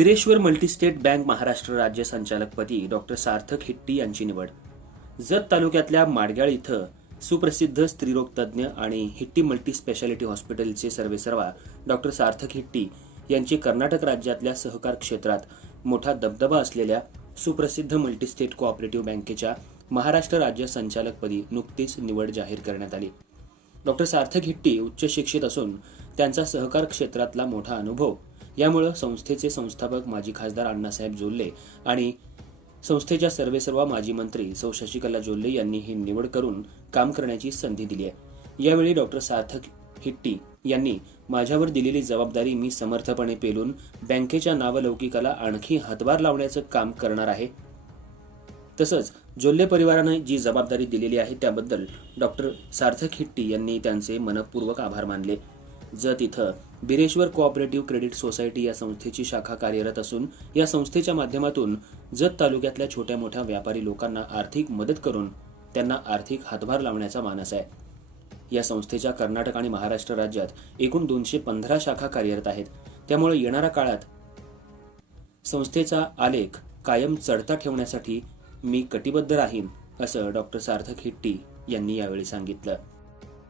बिरेश्वर multi-state bank Maharashtra राज्य संचालकपदी doctor सार्थक हिट्टी यांची निवड. जत तालुक्यातल्या माडग्याळ इथं सुप्रसिद्ध स्त्रीरोग तज्ज्ञ आणि हिट्टी मल्टी स्पेशालिटी हॉस्पिटलचे सर्वेसर्वा डॉक्टर सार्थक हिट्टी यांची कर्नाटक राज्यातल्या सहकार क्षेत्रात मोठा दबदबा असलेल्या सुप्रसिद्ध मल्टीस्टेट कोऑपरेटिव्ह बँकेच्या महाराष्ट्र राज्य संचालकपदी नुकतीच निवड जाहीर करण्यात आली. डॉक्टर सार्थक हिट्टी उच्च शिक्षित असून त्यांचा सहकार क्षेत्रातला मोठा अनुभव यामुळं संस्थेचे संस्थापक माजी खासदार अण्णासाहेब जोल्ले आणि संस्थेच्या सर्वेसर्वा माजी मंत्री सौ शशिकला जोल्ले यांनी ही निवड करून काम करण्याची संधी दिली आहे. यावेळी डॉक्टर सार्थक हिट्टी यांनी माझ्यावर दिलेली जबाबदारी मी समर्थपणे पेलून बँकेच्या नावलौकिकाला आणखी हातभार लावण्याचं काम करणार आहे. तसंच जोल्ले परिवारानं जी जबाबदारी दिलेली आहे त्याबद्दल डॉक्टर सार्थक हिट्टी यांनी त्यांचे मनपूर्वक आभार मानले. जत इथं बिरेश्वर कोऑपरेटिव्ह क्रेडिट सोसायटी या संस्थेची शाखा कार्यरत असून या संस्थेच्या माध्यमातून जत तालुक्यातल्या छोट्या मोठ्या व्यापारी लोकांना आर्थिक मदत करून त्यांना आर्थिक हातभार लावण्याचा मानस आहे. या संस्थेच्या कर्नाटक आणि महाराष्ट्र राज्यात एकूण दोनशे पंधरा शाखा कार्यरत आहेत. त्यामुळे येणाऱ्या काळात संस्थेचा आलेख कायम चढता ठेवण्यासाठी मी कटिबद्ध राहीन असं डॉक्टर सार्थक हिट्टी यांनी यावेळी सांगितलं.